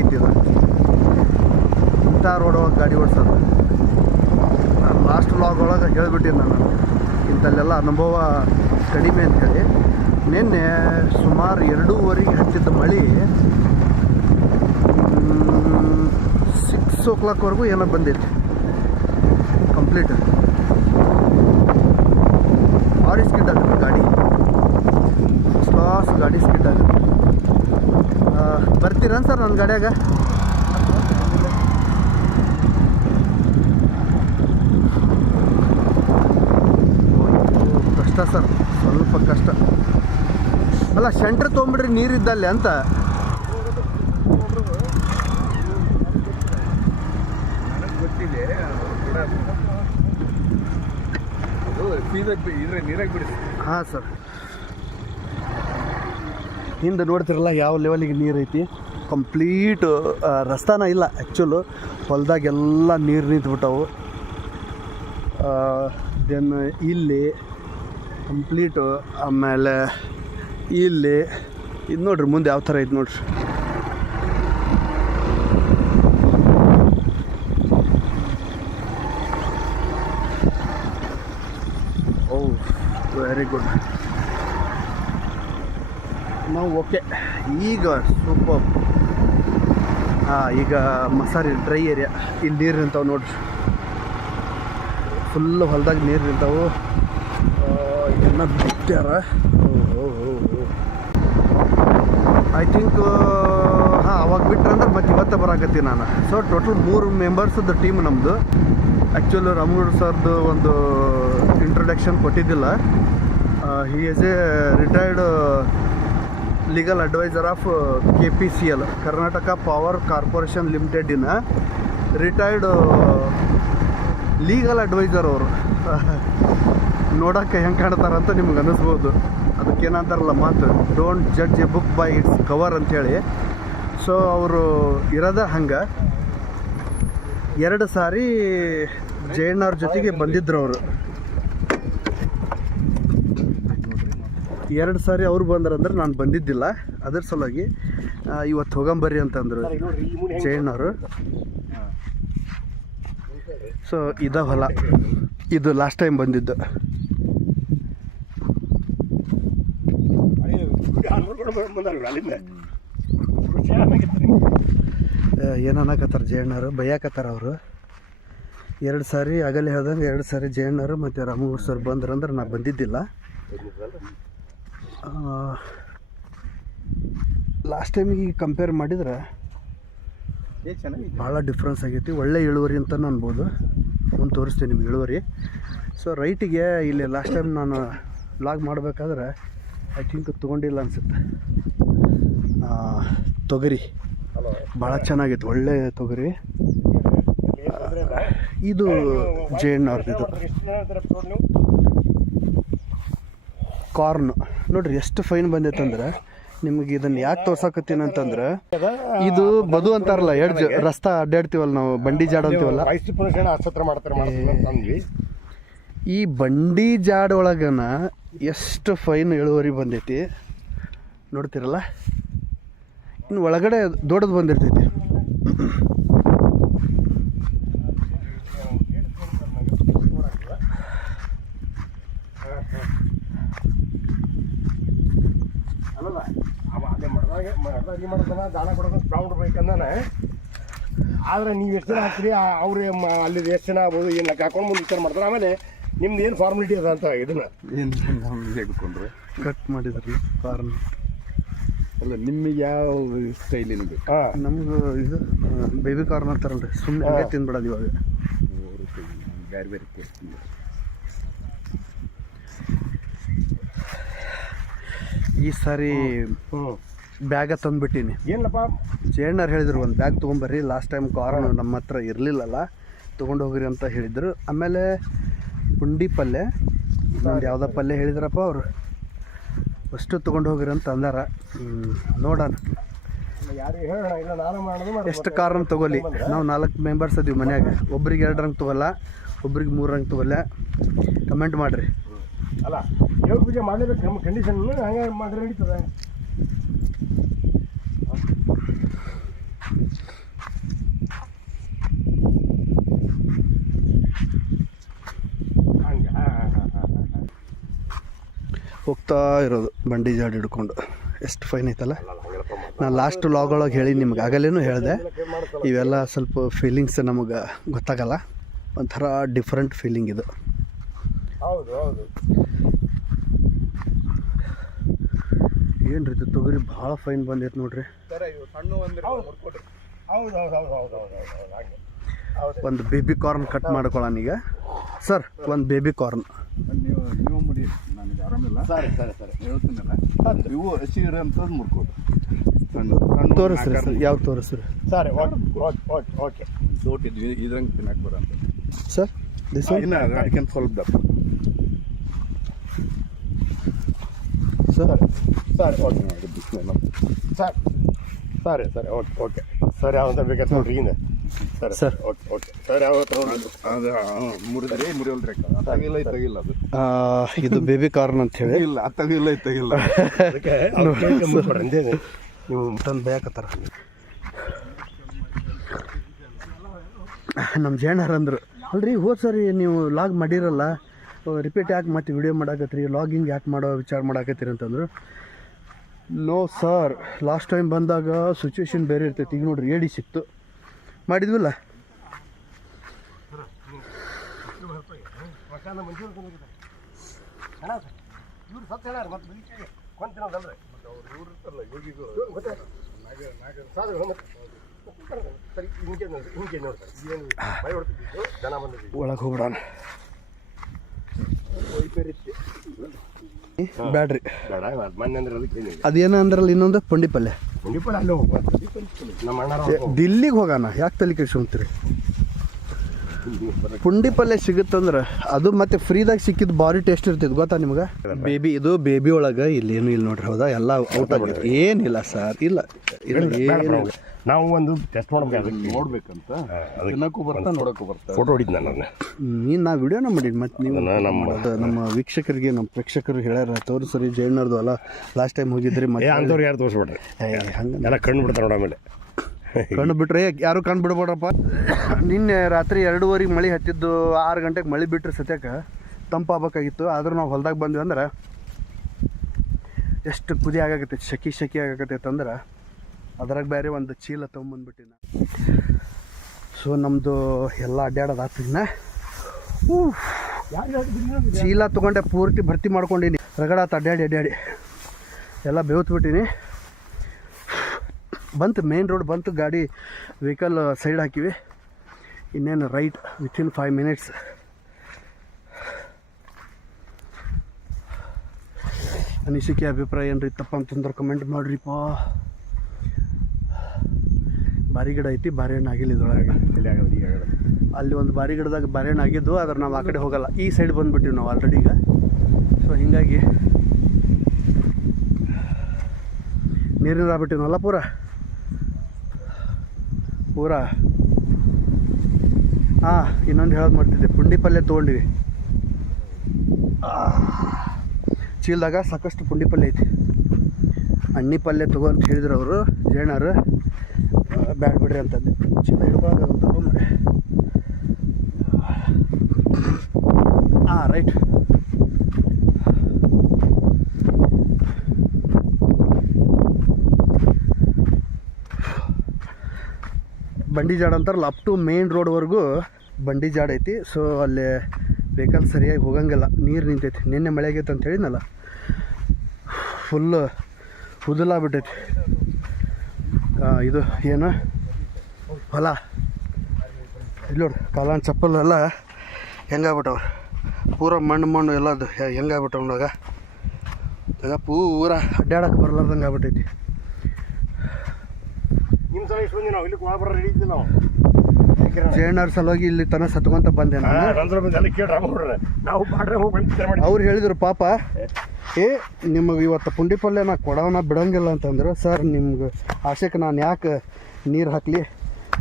ಐತಿ ಇದು. ಇಂಥ ರೋಡ್ ಒಳಗೆ ಗಾಡಿ ಓಡಿಸೋದು ನಾನು ಲಾಸ್ಟ್ ವ್ಲಾಗ್ ಒಳಗೆ ಹೇಳ್ಬಿಟ್ಟಿನಿ ನಾನು, ಇಂಥಲ್ಲೆಲ್ಲ ಅನುಭವ ಕಡಿಮೆ ಅಂಥೇಳಿ. ನಿನ್ನೆ ಸುಮಾರು 2:30ಗೆ ಹತ್ತಿದ್ದ ಮಳೆ 6 o'clockವರೆಗೂ ಏನೋ ಬಂದೈತಿ ಕಂಪ್ಲೀಟ್. ಭಾರಿ ಸ್ಕಿಡ್ ಆಗುತ್ತೆ ಗಾಡಿ, ಕ್ಲಾಸ್ ಗಾಡಿ ಸ್ಕಿಡ್ ಆಗುತ್ತೆ. ಬರ್ತೀರಾ ಸರ್ ನನ್ನ ಗಾಡಿಯಾಗ? ಕಷ್ಟ ಸರ್, ಸ್ವಲ್ಪ ಕಷ್ಟ. ಅಲ್ಲ ಸೆಂಟ್ರ್ ತೊಗೊಂಬಿಡ್ರಿ ನೀರಿದ್ದಲ್ಲಿ ಅಂತ. ಹಾಂ ಸರ್, ಹಿಂದೆ ನೋಡ್ತಿರಲ್ಲ ಯಾವ ಲೆವೆಲಿಗೆ ನೀರು ಐತಿ. ಕಂಪ್ಲೀಟ್ ರಸ್ತಾನ ಇಲ್ಲ ಆ್ಯಕ್ಚುಲು, ಹೊಲದಾಗೆಲ್ಲ ನೀರು ನಿಂತ್ಬಿಟ್ಟವು. ದೆನ್ ಇಲ್ಲಿ ಕಂಪ್ಲೀಟು, ಆಮೇಲೆ ಇಲ್ಲಿ ಇದು ನೋಡ್ರಿ ಮುಂದೆ ಯಾವ ಥರ ಐತೆ ನೋಡ್ರಿ. ಓ ವೆರಿ ಗುಡ್. ನಾವು ಓಕೆ ಈಗ ಸೂಪರ್. ಈಗ ಮಸಾರಿ ಡ್ರೈ ಏರಿಯಾ, ಇಲ್ಲಿ ನೀರು ನಿಂತಾವೆ ನೋಡ್ರಿ, ಫುಲ್ಲು ಹೊಲದಾಗ ನೀರು ನಿಂತಾವು. ಇದನ್ನು ಬಿಟ್ಟಾರ ಐ ಥಿಂಕ್. ಅವಾಗ ಬಿಟ್ರಂದ್ರೆ ಮತ್ತೆ ಇವತ್ತೇ ಬರಾಕತ್ತೀನಿ ನಾನು. ಸೊ ಟೋಟಲ್ 3 ಮೆಂಬರ್ಸದ್ದು ಟೀಮ್ ನಮ್ಮದು. ಆ್ಯಕ್ಚುಲಿ ರಾಮಗೌಡ ಸರ್ದು ಒಂದು ಇಂಟ್ರೊಡಕ್ಷನ್ ಕೊಟ್ಟಿದ್ದಿಲ್ಲ. He is a retired legal adviser of KPCL, Karnataka power corporation ಲಿಮಿಟೆಡಿನ ರಿಟೈರ್ಡ್ ಲೀಗಲ್ ಅಡ್ವೈಸರ್ ಅವರು. ನೋಡೋಕ್ಕೆ ಹೆಂಗೆ ಕಾಣ್ತಾರಂತ ನಿಮ್ಗೆ ಅನ್ನಿಸ್ಬೋದು. ಅದಕ್ಕೇನಂತಾರಲ್ಲ ಮಾತು, don't judge a book by its cover ಅಂಥೇಳಿ. ಸೊ ಅವರು ಇರೋದ ಹಂಗೆ. 2 ಸಾರಿ ಜಯಣ್ಣವ್ರ ಜೊತೆಗೆ ಬಂದಿದ್ರು ಅವರು. 2 ಸಾರಿ ಅವ್ರು ಬಂದ್ರಂದ್ರೆ ನಾನು ಬಂದಿದ್ದಿಲ್ಲ. ಅದ್ರ ಸಲುವಾಗಿ ಇವತ್ತು ಹೋಗಂಬರ್ರಿ ಅಂತಂದರು ಜಯಣ್ಣವರು. ಸೊ ಇದ ಹೊಲ, ಇದು ಲಾಸ್ಟ್ ಟೈಮ್ ಬಂದಿದ್ದು. ಏನನ್ನಕತ್ತಾರ ಜಯಣ್ಣವರು, ಬೈಯಾಕತ್ತಾರ ಅವರು. 2 ಸಾರಿ ಆಗಲೇ ಹೇಳ್ದಂಗೆ 2 ಸಾರಿ ಜಯಣ್ಣವರು ಮತ್ತು ರಾಮಗೌಡ ಸರ್ ಬಂದ್ರಂದ್ರೆ ನಾ ಬಂದಿದ್ದಿಲ್ಲ. ಲಾಸ್ಟ್ ಟೈಮಿಗೆ ಕಂಪೇರ್ ಮಾಡಿದ್ರೆ ಭಾಳ ಡಿಫ್ರೆನ್ಸ್ ಆಗೈತಿ. ಒಳ್ಳೆ ಇಳುವರಿ ಅಂತಲೂ ಅನ್ಬೋದು. ಮುಂದೆ ತೋರಿಸ್ತೀನಿ ನಿಮ್ಗೆ ಇಳುವರಿ. ಸೊ ರೈಟಿಗೆ ಇಲ್ಲಿ ಲಾಸ್ಟ್ ಟೈಮ್ ನಾನು ವ್ಲಾಗ್ ಮಾಡಬೇಕಾದ್ರೆ ಐ ಥಿಂಕ್ ತೊಗೊಂಡಿಲ್ಲ ಅನಿಸುತ್ತೆ. ತೊಗರಿ ಭಾಳ ಚೆನ್ನಾಗಿತ್ತು, ಒಳ್ಳೆ ತೊಗರಿ. ಇದು ಜಯಣ್ಣವ್ರದ್ದು ಕಾರ್ನ್ ನೋಡ್ರಿ ಎಷ್ಟು ಫೈನ್ ಬಂದೈತಂದ್ರೆ. ನಿಮ್ಗೆ ಇದನ್ನು ಯಾಕೆ ತೋರ್ಸಕತ್ತೀನಿ ಅಂತಂದ್ರೆ, ಇದು ಬದು ಅಂತಾರಲ್ಲ, ಎಡ್ಜ್ ರಸ್ತಾ ಅಡ್ಡಾಡ್ತೀವಲ್ಲ ನಾವು, ಬಂಡಿ ಜಾಡ್ ಅಂತೀವಲ್ಲ, ಈ ಬಂಡಿ ಜಾಡ್ ಒಳಗನ ಎಷ್ಟು ಫೈನ್ ಇಳುವರಿ ಬಂದೈತಿ ನೋಡ್ತಿರಲ್ಲ. ಇನ್ನು ಒಳಗಡೆ ದೊಡ್ಡದು ಬಂದಿರ್ತೈತಿ. ದಾನ ಕೊಡೋದು ಪ್ರೌಂಡ್ ಬೇಕಂದಾನೆ. ಆದ್ರೆ ನೀವು ಎಷ್ಟು ಜನ ಹಾಕ್ತೀರಿ ಅವ್ರು ಅಲ್ಲಿ ಎಷ್ಟು ಜನ ಆಗ್ಬೋದು ಏನು ಹಾಕೊಂಡು ಮುಂದೆ ವಿಚಾರ ಮಾಡ್ತಾರೆ. ಆಮೇಲೆ ನಿಮ್ದು ಏನು ಫಾರ್ಮಾಲಿಟಿ ಅದ ಅಂತ ಇದನ್ನ ಏನು ಹೇಳ್ಕೊಂಡ್ರೆ ಕಟ್ ಮಾಡಿದ್ರಿ ಕಾರ್ನ್ ಅಲ್ಲ, ನಿಮಗೆ ಯಾವ ಸ್ಟೈಲಿನ ಬೇಕು? ನಮ್ಗೆ ಇದು ಬೇಬಿ ಕಾರ್ನ್ ಅಂತಾರಲ್ರಿ, ಸುಮ್ಮನೆ ಹಂಗೆ ತಿಂದ್ಬಿಡೋದು. ಇವಾಗ ಬೇರೆ ಬೇರೆ ಟೇಸ್ಟ್. ಈ ಸಾರಿ ಬ್ಯಾಗ ತಂದುಬಿಟ್ಟೀನಿ. ಏನಪ್ಪ ಜಯಣ್ಣರು ಹೇಳಿದ್ರು ಒಂದು ಬ್ಯಾಗ್ ತೊಗೊಂಬರ್ರಿ, ಲಾಸ್ಟ್ ಟೈಮ್ ಕಾರ್ನ್ ನಮ್ಮ ಹತ್ರ ಇರಲಿಲ್ಲಲ್ಲ, ತೊಗೊಂಡು ಹೋಗ್ರಿ ಅಂತ ಹೇಳಿದರು. ಆಮೇಲೆ ಪುಂಡಿ ಪಲ್ಯ, ಇನ್ನೊಂದು ಯಾವುದೋ ಪಲ್ಯ ಹೇಳಿದ್ರಪ್ಪ ಅವರು, ಅಷ್ಟು ತೊಗೊಂಡು ಹೋಗ್ರಿ ಅಂತ ಅಂದಾರ. ನೋಡೋಣ ಎಷ್ಟು ಕಾರ್ನ್ ತೊಗೊಲಿ. ನಾವು 4 ಮೆಂಬರ್ಸ್ ಅದೀವಿ ಮನ್ಯಾಗ. ಒಬ್ರಿಗೆ 2 ರಂಗ್ ತೊಗೊಲ್ಲ, ಒಬ್ರಿಗೆ 3 ರಂಗ್ ತೊಗೊಲ್ಲ. ಕಮೆಂಟ್ ಮಾಡಿರಿ. ಅಲ್ಲ ದೇವ್ರ ಪೂಜೆ ಮಾಡಲೇಬೇಕು, ನಮ್ಮ ಕಂಡೀಷನ್ ಹಂಗೆ ಮಾಡಿದ್ರೆ ನಡೀತದೆ. ಹೋಗ್ತಾ ಇರೋದು ಬಂಡಿ ಜಾಡ್ ಹಿಡ್ಕೊಂಡು. ಎಷ್ಟು ಫೈನ್ ಐತಲ್ಲ. ನಾನು ಲಾಸ್ಟ್ ಲಾಗ್ ಒಳಗೆ ಹೇಳಿ ನಿಮ್ಗೆ ಆಗಲೇನು ಹೇಳಿದೆ, ಇವೆಲ್ಲ ಸ್ವಲ್ಪ ಫೀಲಿಂಗ್ಸ್ ನಮಗೆ ಗೊತ್ತಾಗಲ್ಲ, ಒಂಥರ ಡಿಫ್ರೆಂಟ್ ಫೀಲಿಂಗ್ ಇದು. ಹೌದು ಹೌದು. ಏನು ರೀತಿ ತೊಗರಿ ಭಾಳ ಫೈನ್ ಬಂದೈತೆ ನೋಡ್ರಿ. ಹೌದು ಹೌದು ಹೌದು ಹೌದು ಹೌದು ಹೌದು ಹಾಗೆ. ಒಂದು ಬೇಬಿ ಕಾರ್ನ್ ಕಟ್ ಮಾಡ್ಕೊಳ್ಳೋಣ ಈಗ ಸರ್. ಒಂದು ಬೇಬಿ ಕಾರ್ನ್ ನೀವು ಮುಡಿ, ನನಗೆ ಆರಾಮಿಲ್ಲ. ಸರಿ ಸರಿ ಸರಿ ಹೇಳ್ತೀನಲ್ಲ, ಇವು ಹಸಿರು ಅಂತದ್ದು ಮುರ್ಕೋದು. ಸಣ್ಣ ತೋರಿಸ್ರಿ ಸರ್, ಯಾವ ತೋರಿಸ್ರಿ ಸರಿ. Okay okay okay okay. ತೋಟಿದ್ವಿ ಇದ್ರಂಗೆ ತಿನ್ನಕ್ಕೆ ಬರೋಂಥ ಸರ್. ದಿಸ್ ಇನ್ನು ಅದಕ್ಕೆ ಸ್ವಲ್ಪ ದಪ್ಪ ಸರ್. ಸರಿ ಓಕೆ ಸರ್. ಸರಿ ಸರಿ ಓಕೆ ಓಕೆ. ಸರಿ ಯಾವಂತ ಬೇಕಾದ್ರೆ ನೋಡ್ರಿ ಈಗ. ಸರಿ ಸರ್. Okay okay. ಸರಿ ಯಾವತ್ತು ನೋಡ್ರಿ ಅದು ಮುರಿದ್ರೆ ಮುರಿಯೋಲ್ರಿ, ತೆಗಿಲ್ಲ ತೆಗಿಲ್ಲ ಅದು. ಇದು ಬೇಬಿ ಕಾರ್ನ್ ಅಂತ ಹೇಳಿ ಇಲ್ಲ, ತೆಗಿಲ್ಲ ತೆಗಿಲ್ಲ. ಅದಕ್ಕೆ ಅಂದೇನೆ ನೀವು ತಂದು ಬೇಕತ್ತಾರ. ನಮ್ಮ ಜೇಣರ್ ಅಂದರು, ಅಲ್ರಿ ಹೋದ ಸರಿ ನೀವು ಲಾಗ್ ಮಾಡಿರಲ್ಲ, ರಿಪೀಟ್ ಯಾಕೆ ಮತ್ತೆ ವಿಡಿಯೋ ಮಾಡಾಕತ್ರಿ, ಲಾಗಿಂಗ್ ಯಾಕೆ ಮಾಡೋ ವಿಚಾರ ಮಾಡಾಕತ್ತೀರಿ ಅಂತಂದ್ರು. ನೋ ಸರ್, ಲಾಸ್ಟ್ ಟೈಮ್ ಬಂದಾಗ ಸಿಚುವೇಶನ್ ಬೇರೆ ಇರ್ತೈತಿ. ಈಗ ನೋಡ್ರಿ ಏಡಿ ಸಿಕ್ತು, ಮಾಡಿದ್ವಿಲ್ಲ. ಒಳಗೆ ಹೋಗ್ಬಿಡೋಣ. ಬ್ಯಾಡ್ರಿ ಮೊನ್ನೆ ಅಂದ್ರೆ ಅದಕ್ಕೆ ಅದೇನ ಅಂದ್ರಲ್ಲ ಇನ್ನೊಂದು ಪುಂಡಿ ಪಲ್ಯ. ಮುಂಡಿಪಳ ಅಲ್ಲೇ ಹೋಗ್ಬಾರ್ದು. ನಮ್ಮ ಅಣ್ಣ ದಿಲ್ಲಿಗೆ ಹೋಗೋಣ, ಯಾಕೆ ತಲೆ ಕೆಡ್ಸ್ಕೊಂತೀರಿ? ಪುಂಡಿ ಪಲ್ಯ ಸಿಗುತ್ತಂದ್ರೆ ಅದು ಮತ್ತೆ ಫ್ರೀದಾಗ ಸಿಕ್ಕಿದ್ದು ಭಾರಿ ಟೇಸ್ಟ್ ಇರ್ತೈತೆ, ಗೊತ್ತಾ ನಿಮ್ಗೆ? ಬೇಬಿ, ಇದು ಬೇಬಿ ಒಳಗೆ ಇಲ್ಲಿ ಏನು ಇಲ್ಲ ನೋಡ್ರಿ. ಹೌದಾ? ಎಲ್ಲ ಔಟ್ ಆಗಿದೆ. ಏನಿಲ್ಲ ಸರ್, ಇಲ್ಲ ಏನಿಲ್ಲ. ನಾವು ಒಂದು ಟೆಸ್ಟ್ ಮಾಡ್ಬೇಕು, ಅದಕ್ಕೆ ನೋಡ್ಬೇಕಂತ ತಿನ್ನಕ್ಕೂ ಬರ್ತಾ ನೋಡಕ್ಕೂ ಬರ್ತಾ. ಫೋಟೋ ಹೊಡಿದ್ ನಾನು ನೀನು ನಾ ವಿಡಿಯೋನ ಮಾಡಿದ್ದು. ಮತ್ತು ನೀವು ನಮ್ಮ ನಮ್ಮ ವೀಕ್ಷಕರಿಗೆ, ನಮ್ಮ ಪ್ರೇಕ್ಷಕರು ಹೇಳ್ಯಾರ ತೋರಿಸ್ರಿ ಜೈನರ್ದು ಅಲ್ಲ, ಲಾಸ್ಟ್ ಟೈಮ್ ಹೋಗಿದ್ರಿ ಮತ್ತೆ ಅಂಥವ್ರು ಯಾರು ತೋರಿಸ್ಬಿಡ್ರಿ, ಹಂಗೆ ಎಲ್ಲ ಕಣ್ಣು ಬಿಡ್ತಾರೆ ನೋಡಿ. ಆಮೇಲೆ ಕಣ್ಣು ಬಿಟ್ರೆ ಯಾರು ಕಣ್ಣು ಬಿಡ್ಬೇಡ್ರಪ್ಪ. ನಿನ್ನೆ ರಾತ್ರಿ 2:30 ಮಳೆ ಹತ್ತಿದ್ದು, 6 ಗಂಟೆಗೆ ಮಳೆ ಬಿಟ್ಟರೆ ಸತ್ಯಕ್ಕೆ ತಂಪಾಗಬೇಕಾಗಿತ್ತು. ಆದರೂ ನಾವು ಹೊಲ್ದಾಗ ಬಂದ್ವಿ ಅಂದ್ರೆ ಎಷ್ಟು ಕುದಿ ಆಗಾಕತ್ತೈತಿ, ಶೆಕಿ ಆಗಾಕತ್ತೈತೆ ಅಂದ್ರೆ ಅದ್ರಾಗ ಬೇರೆ ಒಂದು ಚೀಲ ತೊಗೊಂಬಂದ್ಬಿಟ್ಟಿನ. ಸೊ ನಮ್ಮದು ಎಲ್ಲ ಅಡ್ಡಾಡೋದು ಆಗ್ತಿದ್ನ. ಚೀಲ ತೊಗೊಂಡೆ ಪೂರ್ತಿ ಭರ್ತಿ ಮಾಡ್ಕೊಂಡೀನಿ. ರಗಡಾತ ಅಡ್ಡಾಡಿ ಎಲ್ಲ ಬೇವ್ತ್ಬಿಟ್ಟಿನಿ. ಬಂತು ಮೇನ್ ರೋಡ್ ಬಂತು, ಗಾಡಿ ವೆಹಿಕಲ್ ಸೈಡ್ ಹಾಕಿವಿ. ಇನ್ನೇನು ರೈಟ್ ವಿತಿನ್ 5 ಮಿನಿಟ್ಸ್. ಅನಿಸಿಕೆ ಅಭಿಪ್ರಾಯ ಏನ್ರಿ ತಪ್ಪ ಅಂತಂದ್ರೆ ಕಮೆಂಟ್ ಮಾಡಿರಿಪ್ಪ. ಬಾರಿ ಗಿಡ ಐತಿ, ಬಾರೆಹಣ್ಣು ಆಗಿಲ್ಲ ಇದ್ರೊಳಗೆ. ಅಲ್ಲಿ ಒಂದು ಬಾರಿ ಗಿಡದಾಗ ಬಾರೆಹಣ್ಣು ಆಗಿದ್ದು, ಆದ್ರೆ ನಾವು ಆ ಕಡೆ ಹೋಗಲ್ಲ, ಈ ಸೈಡ್ ಬಂದುಬಿಟ್ಟಿವಿ ನಾವು ಆಲ್ರೆಡಿ ಈಗ. ಸೊ ಹೀಗಾಗಿ ನೀರಿನ ಆಗ್ಬಿಟ್ಟಿವಲ್ಲ ಪೂರ. ಹಾಂ, ಇನ್ನೊಂದು ಹೇಳೋದು ಮಾಡ್ತಿದ್ದೆ, ಪುಂಡಿ ಪಲ್ಯ ತೊಗೊಂಡಿವಿ. ಚೀಲದಾಗ ಸಾಕಷ್ಟು ಪುಂಡಿ ಪಲ್ಯ ಐತಿ. ಅಣ್ಣಿ ಪಲ್ಯ ತಗೋ ಅಂತ ಹೇಳಿದ್ರು ಅವರು ಜೇಣರು. ಬ್ಯಾಡ ಬಿಡ್ರಿ ಅಂತಂದೆ. ಚೀಲ ಹಿಡ್ಕೊಳಕ್ಕಾಗಂತ ಮರೆ. ಹಾಂ ರೈಟ್. ಬಂಡಿ ಜಾಡ್ ಅಂತಾರಲ್ಲ, ಅಪ್ ಟು ಮೇನ್ ರೋಡ್ವರೆಗೂ ಬಂಡಿ ಜಾಡ್ ಐತಿ. ಸೊ ಅಲ್ಲಿ ವೆಹಿಕಲ್ ಸರಿಯಾಗಿ ಹೋಗಂಗಿಲ್ಲ, ನೀರು ನಿಂತೈತಿ. ನಿನ್ನೆ ಮಳೆ ಆಗೈತೆ ಅಂತ ಹೇಳಿದ್ನಲ್ಲ, ಫುಲ್ಲು ಹುದಲಾಗ್ಬಿಟ್ಟೈತಿ. ಇದು ಏನು ಹೊಲ ಇಲ್ಲಿ ನೋಡಿ, ಕಾಲಾನ್ ಚಪ್ಪಲ್ ಎಲ್ಲ ಹೆಂಗಾಗ್ಬಿಟ್ಟವ್ರು, ಪೂರ ಮಣ್ಣು ಎಲ್ಲದು ಹೆಂಗಾಗ್ಬಿಟ್ಟವ್ ನೋಡಾಗ. ಆಗ ಪೂರ ಅಡ್ಡಾಡಕ್ಕೆ ಬರ್ಲಾರ್ದಂಗೆ ಆಗ್ಬಿಟ್ಟೈತಿ. ನಿಮ್ಮ ಸಲ ಇಷ್ಟು ಬಂದು ನಾವು ಇಲ್ಲಿ ಒಳ ಬರೋ ರೆಡಿ ಇದ್ದಿಲ್ಲ. ನಾವು ಜೇಣರ ಸಲುವಾಗಿ ಇಲ್ಲಿ ತನ ಸತ್ಕೊಂತ ಬಂದೆ ನಾನು. ನಾವು ಅವ್ರು ಹೇಳಿದ್ರು ಪಾಪ, ನಿಮಗೆ ಇವತ್ತು ಪುಂಡಿ ಪಲ್ಯ ನಾ ಕೊಡೋಣ ಬಿಡೋಂಗಿಲ್ಲ ಅಂತಂದ್ರು. ಸರ್ ನಿಮ್ಗೆ ಆಶೆಗೆ ನಾನು ಯಾಕೆ ನೀರು ಹಾಕಲಿ,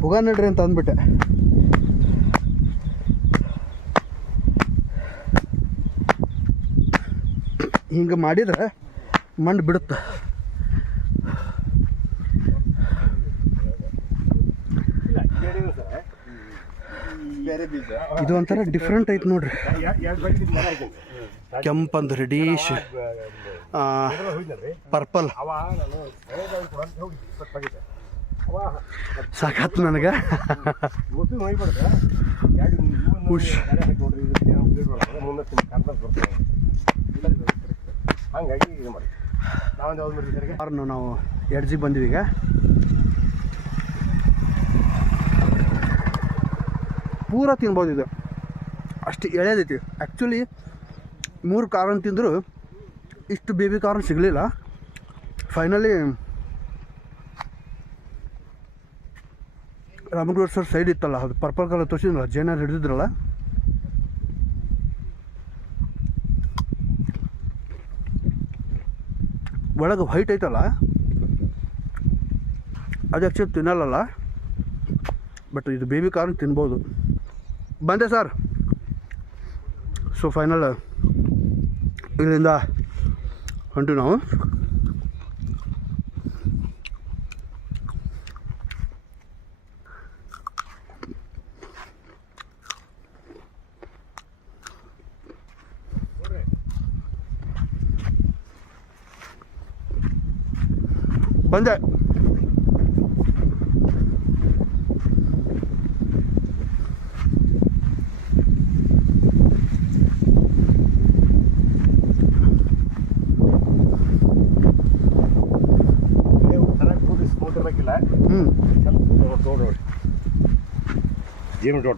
ಹೋಗ ನಡ್ರಿ ಅಂತ ಅಂದ್ಬಿಟ್ಟೆ. ಹಿಂಗೆ ಮಾಡಿದ್ರೆ ಮಣ್ಣು ಬಿಡುತ್ತೆ. ಬೇರೆ ಬೀಜ ಇದು ಒಂಥರ ಡಿಫ್ರೆಂಟ್ ಐತೆ ನೋಡ್ರಿ. ಕೆಂಪಂದು ರೆಡೀಶ್ ಹೋಗಿದ್ನಲ್ರಿ ಪರ್ಪಲ್ ಅವ ನಾನು ಕೊಡಂತ ಹೋಗಿದ್ದೆ ಅವ ಸಾಕಾತು ನನಗೆ. ಗೊತ್ತು ಹೋಗ್ಬಿಡ್ದೆ ನೋಡ್ರಿ ಮುಂದೆ ಕಾನ್ಫರೆನ್ಸ್ ಬರ್ತದೆ ಹಂಗಾಗಿ ಇದು ಮಾಡಿ ನಾವೊಂದು ಯಾವ್ದು ಮಾಡಿದ್ರೆ ನಾವು ಎಡ್ಜಿಗೆ ಬಂದಿವಿ ಈಗ. ಪೂರ ತಿನ್ಬೋದು ಇದು, ಅಷ್ಟು ಎಳೆದೈತಿ. ಆ್ಯಕ್ಚುಲಿ 3 ಕಾರ್ನ್ ತಿಂದರೂ ಇಷ್ಟು ಬೇಬಿ ಕಾರ್ನ್ ಸಿಗಲಿಲ್ಲ. ಫೈನಲಿ ರಾಮಗೌಡ ಸರ್ ಸೈಡ್ ಇತ್ತಲ್ಲ, ಅದು ಪರ್ಪಲ್ ಕಲರ್ ತೋರಿಸಿದ್ರಲ್ಲ, ಜೇನಾರು ಹಿಡಿದಿದ್ರಲ್ಲ, ಒಳಗೆ ವೈಟ್ ಐತಲ್ಲ ಅದು ಆ್ಯಕ್ಚುಲಿ ತಿನ್ನಲ್ಲ. ಬಟ್ ಇದು ಬೇಬಿ ಕಾರ್ನ್ ತಿನ್ಬೋದು. ಬಂದೆ ಸರ್. ಸೊ ಫೈನಲ್ ಇಲ್ಲಿಂದ ಹೊಂಟು ನಾವು. ಬಂದೆ.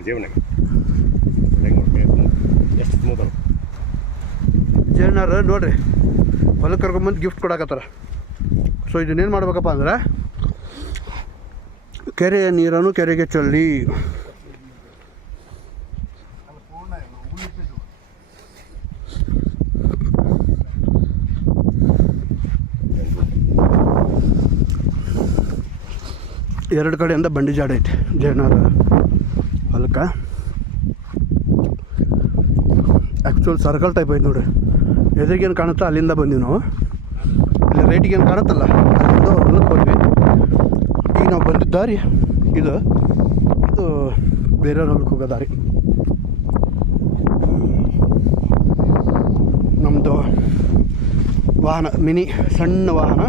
ಜೀವನಾಗ ಎಷ್ಟು ಸ್ಮೂತ್ ಅಲ್ಲ. ಜೇನಾರು ನೋಡ್ರಿ ಹೊಲಕ್ಕೆ ಕರ್ಕೊಂಬಂದು ಗಿಫ್ಟ್ ಕೊಡಕತ್ತಾರ. ಸೊ ಇದನ್ನೇನು ಮಾಡ್ಬೇಕಪ್ಪ ಅಂದ್ರೆ, ಕೆರೆಯ ನೀರನ್ನು ಕೆರೆಗೆ ಚೆಲ್ಲಿ ಎರಡು ಕಡೆಯಿಂದ ಬಂಡಿ ಜಾಡ ಐತಿ ಜೇನಾರು ಹೊಲಕ್ಕೆ. ಆ್ಯಕ್ಚುಲ್ ಸರ್ಕಲ್ ಟೈಪ್ ಐತೆ ನೋಡ್ರಿ. ಎದುರಿಗೇನು ಕಾಣುತ್ತೋ ಅಲ್ಲಿಂದ ಬಂದೀವಿ ನಾವು. ಇಲ್ಲಿ ರೈಟಿಗೆ ಏನು ಕಾಣುತ್ತಲ್ಲ ಅಲ್ಲಿಂದ ಹೊಲಕ್ಕೆ ಹೋದ್ವಿ. ಈಗ ನಾವು ಬಂದಿದ್ದ ದಾರಿ ಇದು ಬೇರೆಯವ್ರ ಹೊಲಕ್ಕೆ ಹೋಗೋ ದಾರಿ. ನಮ್ಮದು ವಾಹನ ಮಿನಿ ಸಣ್ಣ ವಾಹನ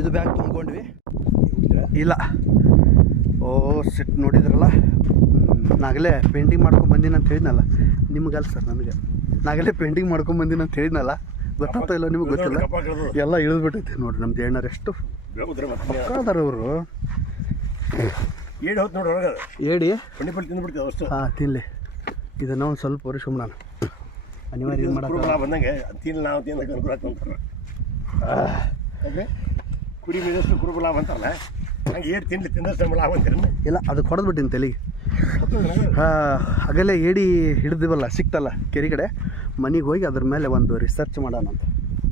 ಇದು. ಬ್ಯಾಗ್ ತುಂಬ್ಕೊಂಡ್ವಿ. ಇಲ್ಲ ಓ ಸಿಟ್ ನೋಡಿದ್ರಲ್ಲ, ನಾಗಲೇ ಪೇಂಟಿಂಗ್ ಮಾಡ್ಕೊಂಡು ಬಂದೀನಿ ಅಂತ ಹೇಳಿದ್ನಲ್ಲ ನಿಮಗಲ್ಲ ಸರ್, ನನಗೆ ನಾಗಲೇ ಪೇಂಟಿಂಗ್ ಮಾಡ್ಕೊಂಡು ಬಂದೀನಿ ಅಂತ ಹೇಳಿದ್ನಲ್ಲ. ಗೊತ್ತಾಗ್ತಾ ಇಲ್ಲ ನಿಮಗೆ ಗೊತ್ತಿಲ್ಲ, ಎಲ್ಲ ಇಳಿದ್ಬಿಟ್ಟೈತೆ ನೋಡ್ರಿ. ನಮ್ದು ಏನಾರು ಎಷ್ಟು ಪಕ್ಕಾದಾರ ಅವರು. ಏಡಿ ಹೊತ್ತು ನೋಡ್ರಿ ಏಡಿ ಪಂಡಿಪಲ್ಲಿ ತಿಂದ್ಬಿಡ್ತೀವಿ ಅಷ್ಟು. ಹಾಂ ತಿನ್ನಲಿ. ಇದನ್ನು ಒಂದು ಸ್ವಲ್ಪ ವರ್ಷ ನಾನು ಅನಿವಾರ್ಯ ಇದು ಮಾಡೋಕೆ ಬಂದಂಗೆ ತಿನ್ನ ನಾವು ತಿನ್ನಕ್ಕೆ ಅನುಕೂಲ ಆಗ್ತಂತಾರೆ. ಕುರಿ ಮೇದಷ್ಟು ಕುರುಬ ಲಾಭ ಅಂತಾರಲ್ಲ, ಹಂಗೆ ಏಡಿ ತಿಂದಷ್ಟು ಲಾಭ ಅಂತೀರ. ಇಲ್ಲ ಅದು ಹೊಡೆದ್ಬಿಟ್ಟಿನಿ ತಲೆಗೆ. ಹಾಗಲೇ ಏಡಿ ಹಿಡಿದಿವಲ್ಲ ಸಿಕ್ತಲ್ಲ ಕೆರೆ ಕಡೆ, ಮನೆಗೆ ಹೋಗಿ ಅದ್ರ ಮೇಲೆ ಒಂದು ರಿಸರ್ಚ್ ಮಾಡೋಣ ಅಂತ.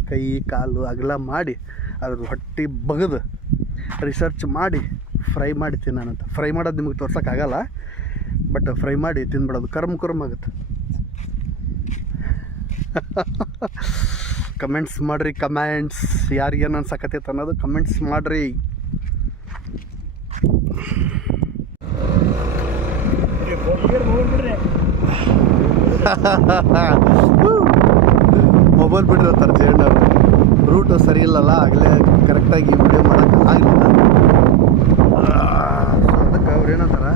ಕೈ ಕಾಲು ಅಗಲ ಮಾಡಿ ಅದ್ರ ಹೊಟ್ಟೆ ಬಗದು ರಿಸರ್ಚ್ ಮಾಡಿ ಫ್ರೈ ಮಾಡಿ ತಿನ್ನೋಣಂತ. ಫ್ರೈ ಮಾಡೋದು ನಿಮಗೆ ತೋರ್ಸೋಕ್ಕಾಗಲ್ಲ, ಬಟ್ ಫ್ರೈ ಮಾಡಿ ತಿನ್ಬಿಡೋದು ಕರ್ಮ್ ಆಗುತ್ತೆ. ಕಮೆಂಟ್ಸ್ ಮಾಡಿರಿ, ಕಮೆಂಟ್ಸ್ ಯಾರಿಗೇನು ಅನ್ಸಕತ್ತೈತೆ ಅನ್ನೋದು ಕಮೆಂಟ್ಸ್ ಮಾಡಿರಿ. ಮೊಬೈಲ್ ಬಿಟ್ಟಿರ್ತಾರೆ ಜೇಂಡರು. ರೂಟು ಸರಿ ಇಲ್ಲಲ್ಲ, ಆಗಲೇ ಕರೆಕ್ಟಾಗಿ ವಿಡಿಯೋ ಮಾಡೋಕ್ಕೆ ಆಗಲಿಲ್ಲ. ಅದಕ್ಕೆ ಅವ್ರು ಏನಂತಾರ,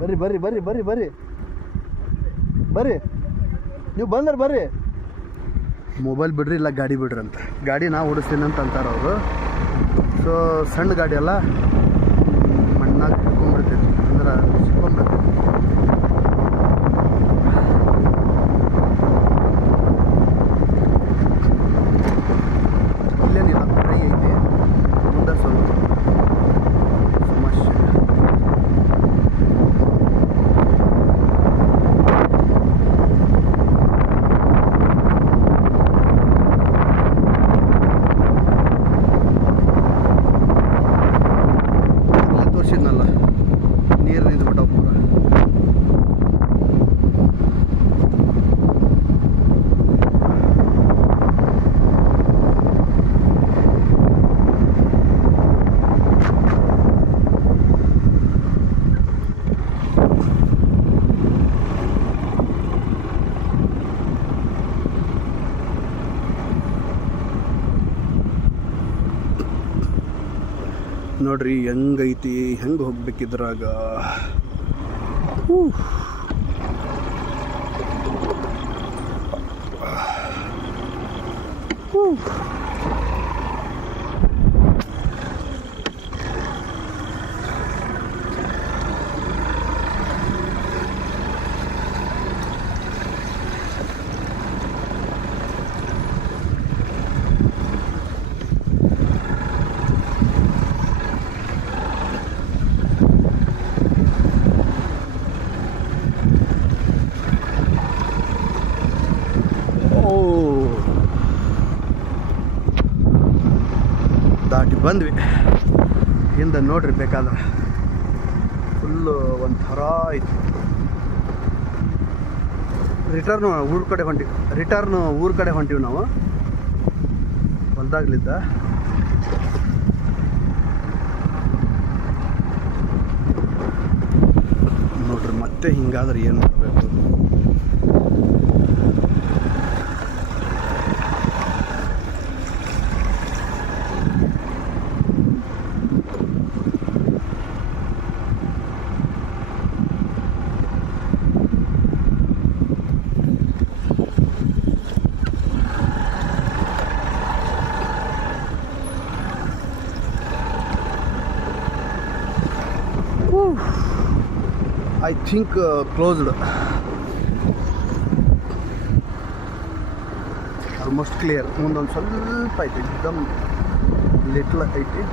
ಬರ್ರಿ ಬರ್ರಿ ಬರ್ರಿ ಬರ್ರಿ ಬರ್ರಿ ಬರ್ರಿ ನೀವು ಬಂದ್ರೆ ಬರ್ರಿ. ಮೊಬೈಲ್ ಬಿಡ್ರಿ ಇಲ್ಲ ಗಾಡಿ ಬಿಡ್ರಿ ಅಂತ. ಗಾಡಿ ನಾ ಓಡಿಸ್ತೀನಿ ಅಂತ ಅಂತಾರೆ ಅವರು. ಸೊ ಸಣ್ಣ ಗಾಡಿ ಅಲ್ಲ, ಮಣ್ಣಾಗ ಹಿಡ್ಕೊಂಡ್ಬಿಡ್ತೈತಿ ಅಂದ್ರೆ ಸಿಕ್ಕೊಂಡ್ಬಿಡ್ತೈತಿ. ಇಲ್ಲೇನಿಲ್ಲ, ಫ್ರೈ ಐತಿ. ಮುಂದೆ ಸ್ವಲ್ಪ ಸಮಸ್ಯೆ. ತೋರಿಸಿದ್ನಲ್ಲ ನೀರು ನಿಂತ್ಬಿಟ್ಟವು ಪೂರ. ನೋಡ್ರಿ ಹೆಂಗೈತಿ, ಹೆಂಗೆ ಹೋಗ್ಬೇಕಿದ್ರಾಗ. ದಾಟಿ ಬಂದ್ವಿ. ಹಿಂದೆ ನೋಡ್ರಿ ಬೇಕಾದ್ರೆ ಫುಲ್ಲು ಒಂಥರ ಐತಿ. ರಿಟರ್ನ್ ಊರ ಕಡೆ ಹೊಂಟಿವಿ ನಾವು ಹೊಲ್ದಾಗ್ಲಿದ್ದ. ನೋಡ್ರಿ ಮತ್ತೆ ಹಿಂಗಾದ್ರೆ ಏನು ಮಾಡಬೇಕು. I think closed. Almost clear. ಮುಂದೊಂದು ಸ್ವಲ್ಪ ಐತಿ, ಎಕ್ದಮ್ ಲಿಟ್ಲ್ ಐತಿ.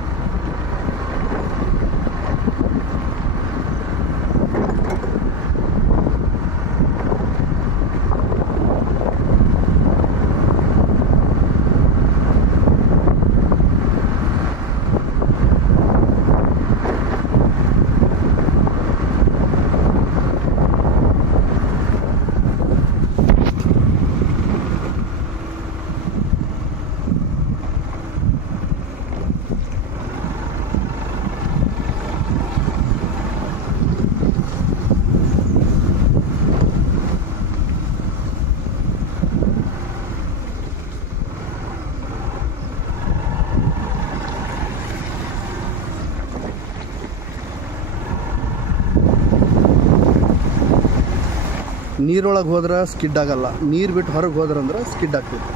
ನೀರೊಳಗೆ ಹೋದ್ರೆ ಸ್ಕಿಡ್ ಆಗಲ್ಲ, ನೀರು ಬಿಟ್ಟು ಹೊರಗೆ ಹೋದ್ರಂದ್ರೆ ಸ್ಕಿಡ್ ಆಗ್ತೈತಿ.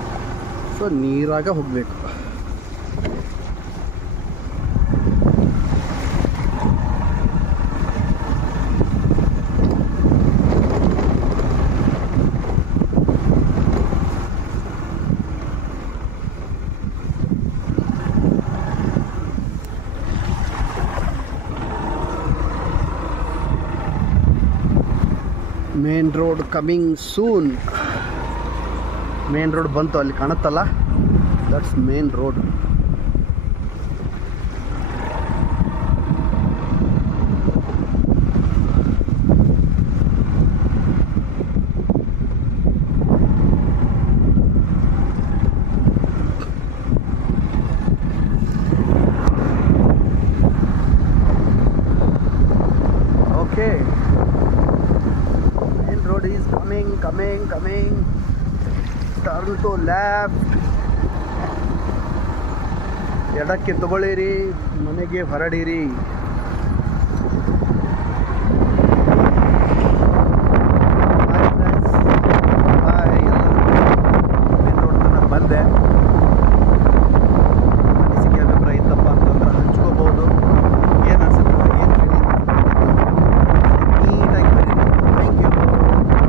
ಸೊ ನೀರಾಗ ಹೋಗಬೇಕು. Main road coming soon. Main road ಬಂತು, ಅಲ್ಲಿ ಕಾಣುತ್ತಲ್ಲ, that's main road. Okay, road is coming. Turn to left. ಎಡಕ್ಕೆ ತಗೊಳ್ಳಿರಿ, ಮನೆಗೆ ಹೊರಡಿರಿ.